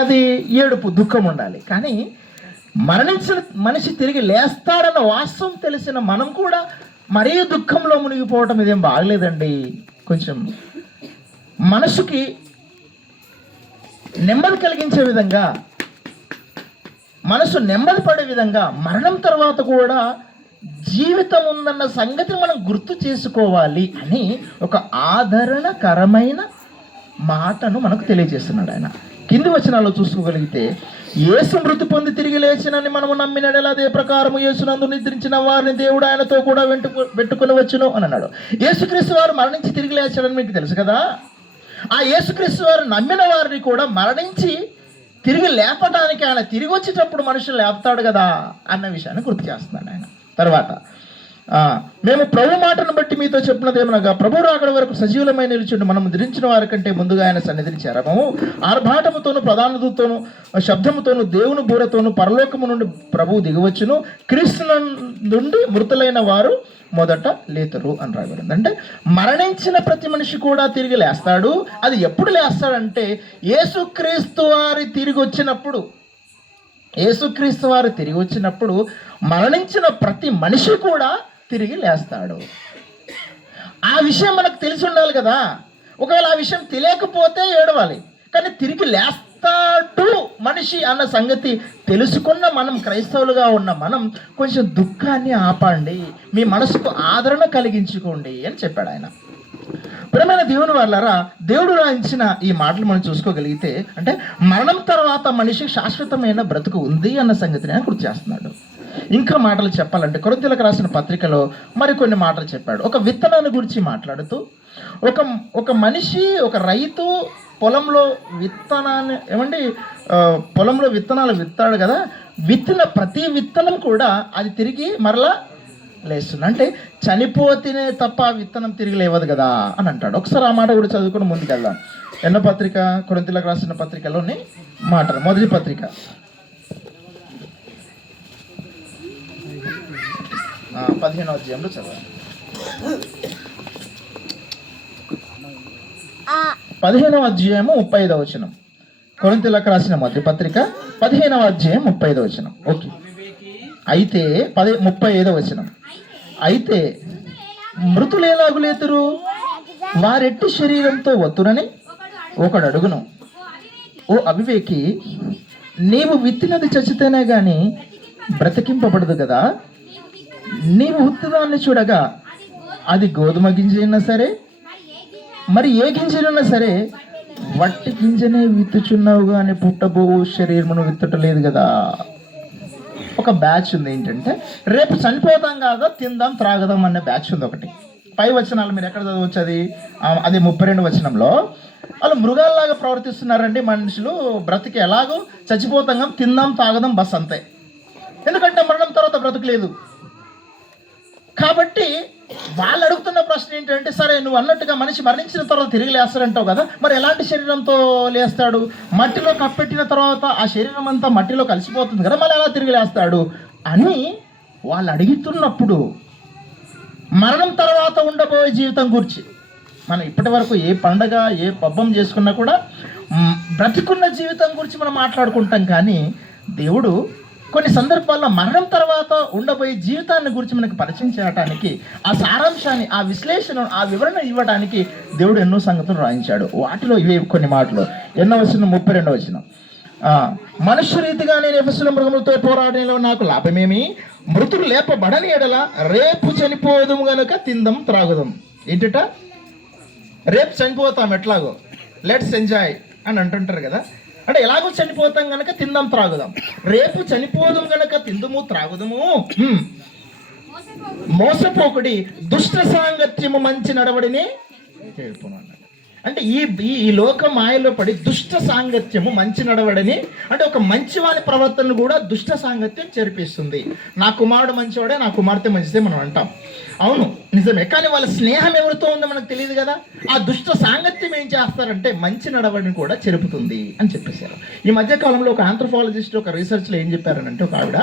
అది ఏడుపు, దుఃఖం ఉండాలి. కానీ మరణించిన మనిషి తిరిగి లేస్తాడన్న వాస్తవం తెలిసిన మనం కూడా మరీ దుఃఖంలో మునిగిపోవటం ఇదేం బాగలేదండి. కొంచెం మనసుకి నెమ్మది కలిగించే విధంగా, మనసు నెమ్మది పడే విధంగా మరణం తర్వాత కూడా జీవితం ఉందన్న సంగతిని మనం గుర్తు చేసుకోవాలి అని ఒక ఆదరణకరమైన మాటను మనకు తెలియజేస్తున్నాడు ఆయన. కింది వచనాల్లో చూసుకోగలిగితే, యేసు మృతి పొంది తిరిగి లేచినని మనము నమ్మినడలా అదే ప్రకారము యేసునందు నిద్రించిన వారిని దేవుడు ఆయనతో కూడా పెట్టుకుని వచ్చును అని అన్నాడు. యేసుక్రీస్తు వారు మరణించి తిరిగి లేచాడని మీకు తెలుసు కదా. ఆ యేసుక్రీస్తు వారు నమ్మిన వారిని కూడా మరణించి తిరిగి లేపడానికి ఆయన తిరిగి వచ్చేటప్పుడు మనుషులు లేపుతాడు కదా అన్న విషయాన్ని గుర్తు చేస్తున్నాడు ఆయన. తర్వాత మేము ప్రభు మాటను బట్టి మీతో చెప్పినదేమనగా, ప్రభు రాకడ వరకు సజీవులమైన నిలిచిండు మనం ధరించిన వారి కంటే ముందుగా ఆయన సన్నిధిని చేరము. ఆర్భాటముతోను ప్రధానతోను శబ్దముతోను దేవుని బూరతోను పరలోకము నుండి ప్రభువు దిగవచ్చును. క్రీస్తు నుండి మృతులైన వారు మొదట లేతరు అని రాయబడింది. అంటే మరణించిన ప్రతి మనిషి కూడా తిరిగి లేస్తాడు. అది ఎప్పుడు లేస్తాడంటే యేసుక్రీస్తు వారి తిరిగి వచ్చినప్పుడు. యేసుక్రీస్తు వారు తిరిగి వచ్చినప్పుడు మరణించిన ప్రతి మనిషి కూడా తిరిగి లేస్తాడు. ఆ విషయం మనకు తెలిసి ఉండాలి కదా. ఒకవేళ ఆ విషయం తెలియకపోతే ఏడవాలి. కానీ తిరిగి లేస్తాడు మనిషి అన్న సంగతి తెలుసుకున్న మనం, క్రైస్తవులుగా ఉన్న మనం, కొంచెం దుఃఖాన్ని ఆపండి, మీ మనసుకు ఆదరణ కలిగించుకోండి అని చెప్పాడు ఆయన. ప్రియమైన దేవుని వాళ్ళారా, దేవుడు రాయించిన ఈ మాటలు మనం చూసుకోగలిగితే, అంటే మరణం తర్వాత మనిషికి శాశ్వతమైన బ్రతుకు ఉంది అన్న సంగతిని ఆయన గుర్తు చేస్తున్నాడు. ఇంకా మాటలు చెప్పాలంటే కొరింథీయులకు రాసిన పత్రికలో మరికొన్ని మాటలు చెప్పాడు. ఒక విత్తనాన్ని గురించి మాట్లాడుతూ, ఒక మనిషి, ఒక రైతు పొలంలో పొలంలో విత్తనాలు విత్తాడు కదా. విత్తిన ప్రతి విత్తనం కూడా అది తిరిగి మరలా లేస్తుంది. అంటే చనిపోతేనే తప్ప విత్తనం తిరిగి లేవదు కదా అని అంటాడు. ఒకసారి ఆ మాట కూడా చదువుకుని ముందుకెళ్దాం. ఎన్నో పత్రిక? కొరింథీయులకు రాసిన పత్రికలోని మాట, మొదటి పత్రిక 15వ అధ్యాయంలో చదవాలి. 15వ అధ్యాయము 35వ వచనం. కొరింథీయులకు రాసిన మొదటి పత్రిక 15వ అధ్యాయం 35వ వచనం. ఓకే. అయితే 35వ వచనం. అయితే మృతులు ఎలాగు లేతురు, వారెట్టి శరీరంతో వత్తురని ఒకడు అడుగును. ఓ అవివేకి, నీవు విత్తినది చచ్చితేనే గాని బ్రతికింపబడదు కదా. నీవు ఉత్తిదాన్ని చూడగా అది గోధుమ గింజైనా సరే, మరి ఏ గింజైనా సరే, వట్టి గింజనే విత్తుచున్నావు కానీ పుట్టబో శరీరమును విత్తటలేదు కదా. ఒక బ్యాచ్ ఉంది ఏంటంటే, రేపు చనిపోతాం కాదా, తిందాం త్రాగదాం అనే బ్యాచ్ ఉంది ఒకటి. పై వచనాలు మీరు ఎక్కడ చదవచ్చు? అది 32 వచనంలో, వాళ్ళు మృగాల్లాగా ప్రవర్తిస్తున్నారండి మనుషులు. బ్రతికి ఎలాగో చచ్చిపోతాం, తిందాం తాగదాం బస్ అంతే. ఎందుకంటే మరణం తర్వాత బ్రతుకు లేదు కాబట్టి. వాళ్ళు అడుగుతున్న ప్రశ్న ఏంటంటే, సరే నువ్వు అన్నట్టుగా మనిషి మరణించిన తర్వాత తిరిగి లేస్తాడంటావు కదా, మరి ఎలాంటి శరీరంతో లేస్తాడు? మట్టిలో కప్పెట్టిన తర్వాత ఆ శరీరం అంతా మట్టిలో కలిసిపోతుంది కదా, మళ్ళీ ఎలా తిరిగి లేస్తాడు అని వాళ్ళు అడుగుతున్నప్పుడు, మరణం తర్వాత ఉండబోయే జీవితం గురించి మనం ఇప్పటి వరకు ఏ పండగ, ఏ పబ్బం చేసుకున్నా కూడా బ్రతికున్న జీవితం గురించి మనం మాట్లాడుకుంటాం. కానీ దేవుడు కొన్ని సందర్భాల్లో మరణం తర్వాత ఉండబోయే జీవితాన్ని గురించి మనకు పరిచయం చేయడానికి, ఆ సారాంశాన్ని, ఆ విశ్లేషణ, ఆ వివరణ ఇవ్వడానికి దేవుడు ఎన్నో సంగతులు రాయించాడు. వాటిలో ఇవే కొన్ని మాటలు. 32వ వచనం. మనుష్య రీతిగా నేను ఎఫెసుల మృగములతో పోరాడేలో నాకు లాభమేమి? మృతులు లేపబడని ఎడల రేపు చనిపోదుము గనుక తిందాం త్రాగుదాం. ఏంటట? రేపు చనిపోతాం, ఎట్లాగో లెట్స్ ఎంజాయ్ అని అంటుంటారు కదా. అంటే ఎలాగో చనిపోతాం గనక తిందాం త్రాగుదాం. రేపు చనిపోదాం గనక తిందుము త్రాగుదము. మోసపోకుడి దుష్ట సాంగత్యము మంచి నడవడిని చేర్పును అన్నాడు. అంటే ఈ లోక మాయలో పడి దుష్ట సాంగత్యము మంచి నడవడని, అంటే ఒక మంచివాని ప్రవర్తన కూడా దుష్ట సాంగత్యం చేర్పిస్తుంది. నా కుమారుడు మంచివాడే, నా కుమార్తె మంచిదే మనం అంటాం. అవును నిజమే, కానీ వాళ్ళ స్నేహం ఎవరితో ఉందో మనకు తెలియదు కదా. ఆ దుష్ట సాంగత్యం ఏం చేస్తారంటే మంచి నడవడిని కూడా చెరుపుతుంది అని చెప్పేశారు. ఈ మధ్య కాలంలో ఒక ఆంథ్రోపాలజిస్ట్ ఒక రీసెర్చ్లో ఏం చెప్పారనంటే, ఒక ఆవిడ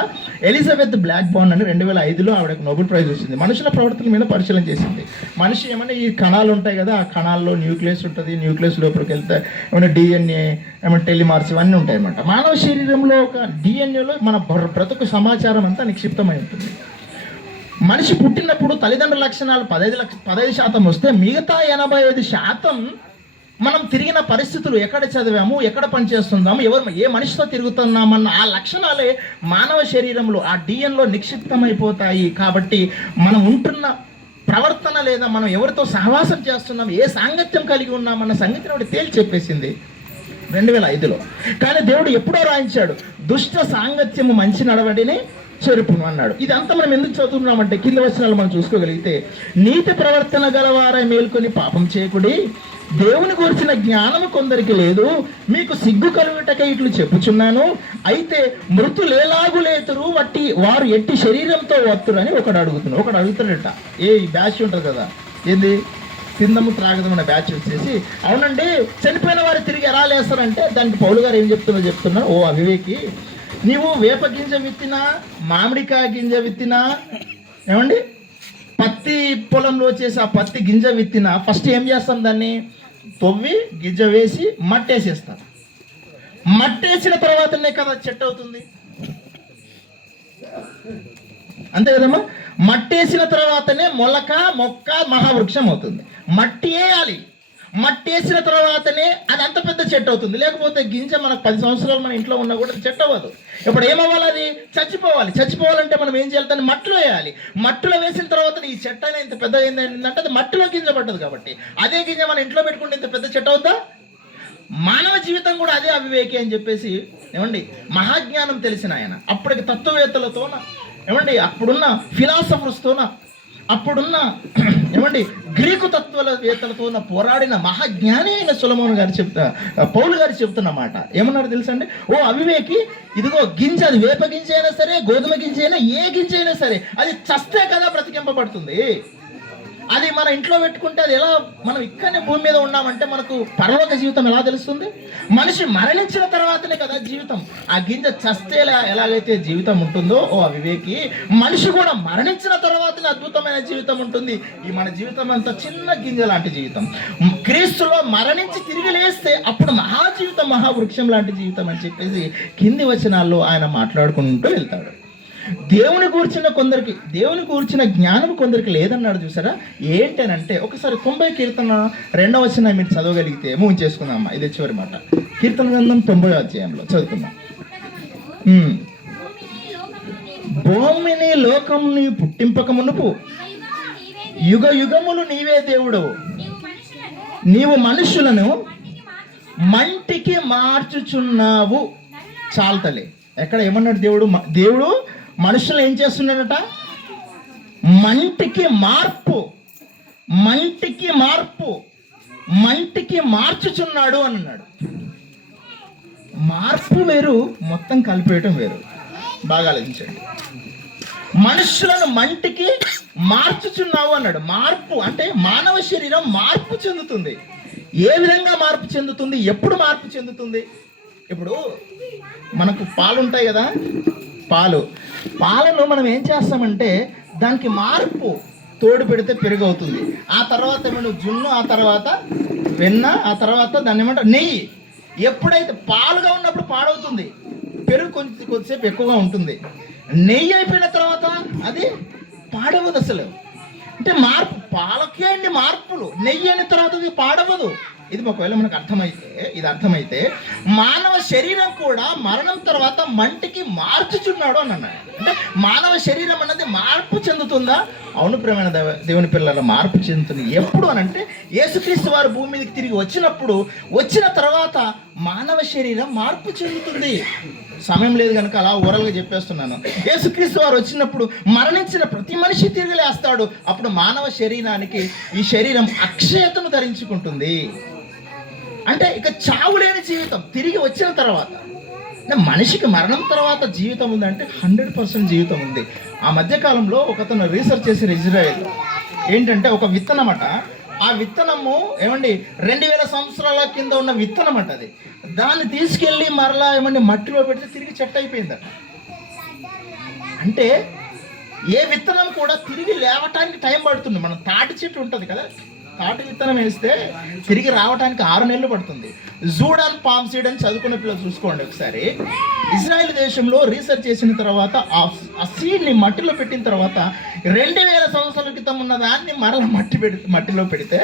ఎలిజబెత్ బ్లాక్బర్న్ అని 2005లో ఆవిడకు నోబెల్ ప్రైజ్ వచ్చింది. మనుషుల ప్రవర్తన మీద పరిశీలన చేసింది. మనిషి ఏమన్నా ఈ కణాలు ఉంటాయి కదా, ఆ కణాల్లో న్యూక్లియస్ ఉంటుంది, న్యూక్లియస్ లోపలికి వెళ్తే ఏమైనా డిఎన్ఏ ఏమైనా టెలిమార్స్ ఇవన్నీ ఉంటాయి అన్నమాట. మానవ శరీరంలో ఒక డిఎన్ఏలో మన బ్రతుకు సమాచారం అంతా నిక్షిప్తమై ఉంటుంది. మనిషి పుట్టినప్పుడు తల్లిదండ్రుల లక్షణాలు 15% వస్తే మిగతా 85% మనం తిరిగిన పరిస్థితులు, ఎక్కడ చదివాము, ఎక్కడ పనిచేస్తున్నాము, ఏ మనిషితో తిరుగుతున్నామన్న ఆ లక్షణాలే మానవ శరీరంలో ఆ డిఎన్ఏలో నిక్షిప్తమైపోతాయి. కాబట్టి మనం ఉంటున్న ప్రవర్తన లేదా మనం ఎవరితో సహవాసం చేస్తున్నాం, ఏ సాంగత్యం కలిగి ఉన్నామన్న సంగతిని ఒకటి తేల్చి చెప్పేసింది 2005లో. కానీ దేవుడు ఎప్పుడో రాయించాడు, దుష్ట సాంగత్యము మంచి నడవడిని చెరుపును అన్నాడు. ఇదంతా మనం ఎందుకు చదువుతున్నామంటే, కింద వచనాలు మనం చూసుకోగలిగితే, నీతి ప్రవర్తన గలవారై మేల్కొని పాపం చేయకుడి, దేవుని గురించిన జ్ఞానము కొందరికి లేదు, మీకు సిగ్గు కలుగుటకై ఇట్లు చెప్పుచున్నాను, అయితే మృతులేలాగు లేతురు వట్టి వారు ఎట్టి శరీరంతో వత్తురు అని ఒకడు అడుగుతాడట. ఈ బ్యాచ్ ఉంటుంది కదా, ఏంది తిందము త్రాగదం అనే బ్యాచ్ వచ్చేసి, అవునండి చనిపోయిన వారు తిరిగి ఎలా లేస్తారంటే, దానికి పౌలు గారు ఏం చెప్తున్నారు, ఓ అవివేకి, నీవు వేప గింజ విత్తినా, మామిడికాయ గింజ విత్తినా, ఏమండి పత్తి పొలంలో చేసి ఆ పత్తి గింజ విత్తినా ఫస్ట్ ఏం చేస్తాం, దాన్ని తవ్వి గింజ వేసి మట్టేసేస్తాం. మట్టేసిన తర్వాతనే కదా చెట్టు అవుతుంది, అంతే కదమ్మా. మట్టేసిన తర్వాతనే మొక్క మహావృక్షం అవుతుంది. మట్టి వేయాలి, మట్టేసిన తర్వాతనే అది అంత పెద్ద చెట్టు అవుతుంది. లేకపోతే గింజ మనకు 10 సంవత్సరాలు మన ఇంట్లో ఉన్నా కూడా చెట్టు అవ్వదు. ఇప్పుడు ఏమవ్వాలి, అది చచ్చిపోవాలంటే మనం ఏం చేయాలి, దాన్ని మట్టిలో వేయాలి. మట్టిలో వేసిన తర్వాత ఈ చెట్టు అనేది ఇంత పెద్దగా ఏంటంటే అది మట్టిలో గింజ పడ్డది కాబట్టి, అదే గింజ మన ఇంట్లో పెట్టుకుంటే ఇంత పెద్ద చెట్టు అవుద్దా? మానవ జీవితం కూడా అదే అవివేకి అని చెప్పేసి, ఏమండి మహాజ్ఞానం తెలిసిన ఆయన, అప్పటికి తత్వవేత్తలతోన, ఏమండి అప్పుడున్న ఫిలాసఫర్స్తోన, అప్పుడున్న ఏమండి గ్రీకు తత్వవేత్తలతో పోరాడిన మహాజ్ఞాని అయిన సొలొమోను గారు పౌలు గారు చెప్తున్న మాట ఏమన్నారు తెలుసండి, ఓ అవివేకి, ఇదిగో గింజ, అది వేప గింజ అయినా సరే, గోధుమ గింజ అయినా, ఏ గింజ అయినా సరే, అది చస్తే కదా బ్రతికింపబడుతుంది. అది మన ఇంట్లో పెట్టుకుంటే అది ఎలా, మనం ఇక్కడనే భూమి మీద ఉన్నామంటే మనకు పరలోక జీవితం ఎలా తెలుస్తుంది? మనిషి మరణించిన తర్వాతనే కదా జీవితం. ఆ గింజ చస్తే ఎలాగైతే జీవితం ఉంటుందో, ఓ అవివేకి, మనిషి కూడా మరణించిన తర్వాతనే అద్భుతమైన జీవితం ఉంటుంది. ఈ మన జీవితం అంతా చిన్న గింజ లాంటి జీవితం. క్రీస్తులో మరణించి తిరిగి లేస్తే అప్పుడు మహాజీవితం, మహావృక్షం లాంటి జీవితం అని చెప్పేసి కింది వచనాల్లో ఆయన మాట్లాడుకుంటూ వెళ్తాడు. దేవుని గూర్చిన జ్ఞానం కొందరికి లేదన్నాడు. చూసారా ఏంటనంటే, ఒకసారి 90 కీర్తన 2వ వచనం మీరు చదవగలిగితే మూవ్ చేసుకుందాం. ఇది చివరి మాట, కీర్తన గ్రంథం 90వ అధ్యాయంలో చదువుకుందాం. భూమిని లోకముని పుట్టింపక మునుపు యుగ యుగములు నీవే దేవుడు, నీవు మనుషులను మంటికి మార్చుచున్నావు. చాలతలే, ఎక్కడ ఏమన్నాడు దేవుడు మనుషులు ఏం చేస్తున్నాడట, మంటికి మార్చుచున్నాడు అని అన్నాడు. మార్పు వేరు, మొత్తం కలిపేయటం వేరు. బాగా ఆలోచించండి. మనుషులను మంటికి మార్చుచున్నావు అన్నాడు. మార్పు అంటే మానవ శరీరం మార్పు చెందుతుంది. ఏ విధంగా మార్పు చెందుతుంది, ఎప్పుడు మార్పు చెందుతుంది? ఇప్పుడు మనకు పాలు ఉంటాయి కదా, పాలను మనం ఏం చేస్తామంటే దానికి మార్పు తోడు పెడితే పెరుగు అవుతుంది. ఆ తర్వాత ఏమన్నా జున్ను, ఆ తర్వాత వెన్న, ఆ తర్వాత దాన్ని ఏమంటారు నెయ్యి. ఎప్పుడైతే పాలుగా ఉన్నప్పుడు పాడవుతుంది, పెరుగు కొద్దిసేపు ఎక్కువగా ఉంటుంది. నెయ్యి అయిపోయిన తర్వాత అది పాడవదు అసలు. అంటే మార్పు, పాలకే అన్ని మార్పులు, నెయ్యి అయిన తర్వాత అది పాడవదు. ఇది ఒకవేళ మనకు అర్థమైతే మానవ శరీరం కూడా మరణం తర్వాత మంటికి మార్చుచున్నాడు అని అన్నాడు. అంటే మానవ శరీరం అన్నది మార్పు చెందుతుందా? అవును ప్రియమైన దేవుని పిల్లల, మార్పు చెందుతుంది. ఎప్పుడు అనంటే యేసుక్రీస్తు వారు భూమి మీదకి తిరిగి వచ్చిన తర్వాత మానవ శరీరం మార్పు చెందుతుంది. సమయం లేదు కనుక అలా ఓరల్గా చెప్పేస్తున్నాను. యేసుక్రీస్తు వారు వచ్చినప్పుడు మరణించిన ప్రతి మనిషి తిరిగి లేస్తాడు. అప్పుడు మానవ శరీరానికి ఈ శరీరం అక్షయతను ధరించుకుంటుంది. అంటే ఇక చావు లేని జీవితం తిరిగి వచ్చిన తర్వాత. అంటే మనిషికి మరణం తర్వాత జీవితం ఉందంటే 100% జీవితం ఉంది. ఆ మధ్యకాలంలో ఒకతను రీసెర్చ్ చేసిన ఇజ్రాయెల్ ఏంటంటే ఒక విత్తనం అట, ఆ విత్తనము ఏమండి 2000 సంవత్సరాల కింద ఉన్న విత్తనం అట అది. దాన్ని తీసుకెళ్ళి మరలా ఏమండి మట్టిలో పెడితే తిరిగి చెట్టు అయిపోయిందట. అంటే ఏ విత్తనం కూడా తిరిగి లేవటానికి టైం పడుతుంది. మనం తాటి చెట్టు ఉంటుంది కదా, తాటి విత్తనం వేస్తే తిరిగి రావడానికి 6 నెలలు పడుతుంది. జూడాన్ పామ్ సీడ్ అని చదువుకునే పిల్లలు చూసుకోండి ఒకసారి. ఇజ్రాయెల్ దేశంలో రీసెర్చ్ చేసిన తర్వాత ఆ సీడ్ని మట్టిలో పెట్టిన తర్వాత 2000 సంవత్సరాల క్రితం ఉన్న దాన్ని మరలా మట్టిలో పెడితే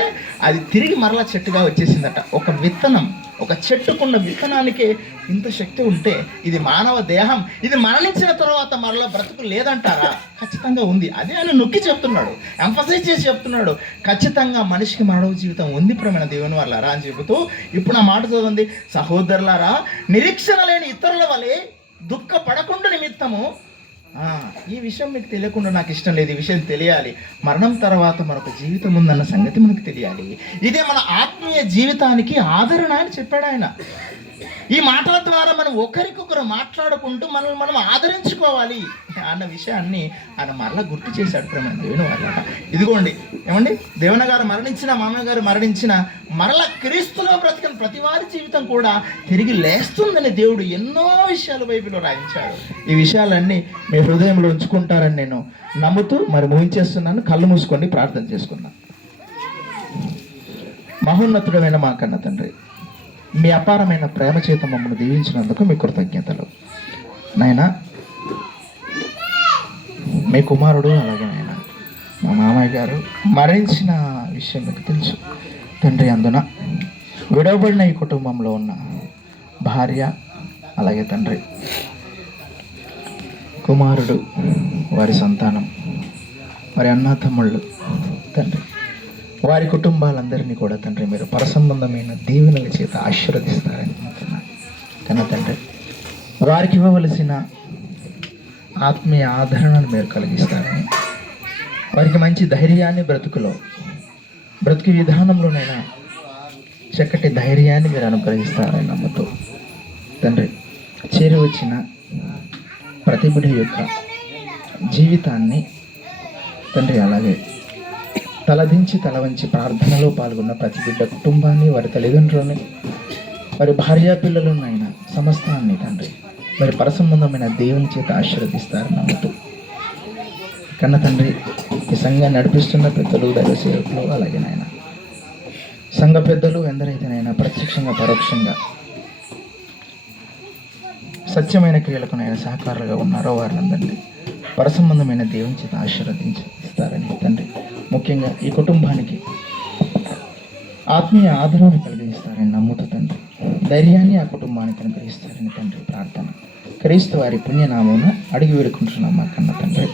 అది తిరిగి మరలా చెట్టుగా వచ్చేసిందట. ఒక విత్తనం, ఒక చెట్టుకున్న విత్తనానికి ఇంత శక్తి ఉంటే ఇది మానవ దేహం, ఇది మరణించిన తర్వాత మరలా బ్రతుకు లేదంటారా? ఖచ్చితంగా ఉంది. అదే ఆయన నొక్కి చెప్తున్నాడు, ఎంఫసైజ్ చేసి చెప్తున్నాడు. ఖచ్చితంగా మనిషికి మానవ జీవితం ఉంది ప్రేమైన దేవుని వాళ్ళారా అని చెబుతూ ఇప్పుడు ఆ మాట చదవండి. సహోదరులారా, నిరీక్షణ లేని ఇతరుల వలె దుఃఖపడకుండా నిమిత్తము, ఈ విషయం మీకు తెలియకుండా నాకు ఇష్టం లేదు. ఈ విషయం తెలియాలి. మరణం తర్వాత మరొక జీవితం ఉందన్న సంగతి మనకు తెలియాలి. ఇదే మన ఆత్మీయ జీవితానికి ఆదరణ అని చెప్పాడు ఆయన. ఈ మాటల ద్వారా మనం ఒకరికొకరు మాట్లాడుకుంటూ మనల్ని మనం ఆదరించుకోవాలి అన్న విషయాన్ని ఆయన మరలా గుర్తు చేశాడు ప్రేమ దేవుని వల్ల. ఇదిగోండి ఏమండి, దేవుని గారు మరణించిన, మామయ్య గారు మరణించిన, మరలా క్రీస్తులో బ్రతికిన ప్రతి వారి జీవితం కూడా తిరిగి లేస్తుందని దేవుడు ఎన్నో విషయాలు బైబిల్లో రాయించాడు. ఈ విషయాలన్నీ మీ హృదయంలో ఉంచుకుంటారని నేను నమ్ముతూ మరి ముగించేస్తున్నాను. కళ్ళు మూసుకొని ప్రార్థన చేసుకున్నాను. మహోన్నతుడమైన మా కన్న తండ్రి, మీ అపారమైన ప్రేమ చేత మమ్మల్ని దీవించినందుకు మీ కృతజ్ఞతలు నాయన. మీ కుమారుడు అలాగే నాయన మా మామయ్య గారు మరణించిన విషయం మీకు తెలుసు తండ్రి. అందున విడవబడిన ఈ కుటుంబంలో ఉన్న భార్య అలాగే తండ్రి, కుమారుడు, వారి సంతానం, వారి అన్నా తమ్ముళ్ళు తండ్రి, వారి కుటుంబాలందరినీ కూడా తండ్రి మీరు పరసంబంధమైన దీవెనల చేత ఆశీర్వదిస్తారని అనుకుంటున్నాను. కన్నా తండ్రి, వారికి ఇవ్వవలసిన ఆత్మీయ ఆదరణను మీరు కలిగిస్తారని, వారికి మంచి ధైర్యాన్ని బ్రతుకు విధానంలోనైనా చక్కటి ధైర్యాన్ని మీరు అనుగ్రహిస్తారని నమ్ముతూ తండ్రి, చేరి వచ్చిన ప్రతి బిడ్డ యొక్క జీవితాన్ని తండ్రి అలాగే తలదించి తల వంచి ప్రార్థనలో పాల్గొన్న ప్రతి బిడ్డ కుటుంబాన్ని, వారి తల్లిదండ్రులని, వారి భార్యా పిల్లలను అయిన సమస్తాన్ని తండ్రి మరి పరసంబంధమైన దేవుని చేత ఆశీర్వదిస్తారని నమ్ముతూ కన్న తండ్రి, ఈ సంఘాన్ని నడిపిస్తున్న పెద్దలు, దైవ సేవకులు అలాగే నాయన సంఘ పెద్దలు ఎందరైతేనైనా ప్రత్యక్షంగా పరోక్షంగా సత్యమైన క్రియలకు నైనా సహకారులుగా ఉన్నారో వారినందరినీ పరసంబంధమైన దేవుని చేత ఆశీర్వదిస్తారని తండ్రి, ముఖ్యంగా ఈ కుటుంబానికి ఆత్మీయ ఆదరణ కలిగిస్తారని నమ్ముతూ తండ్రి, ధైర్యాన్ని ఆ కుటుంబానికి అనుగ్రహిస్తారని తండ్రి ప్రార్థన. క్రీస్తు వారి పుణ్యనామమున అడిగి వేడుకుంటున్నాం మా కన్న తండ్రి.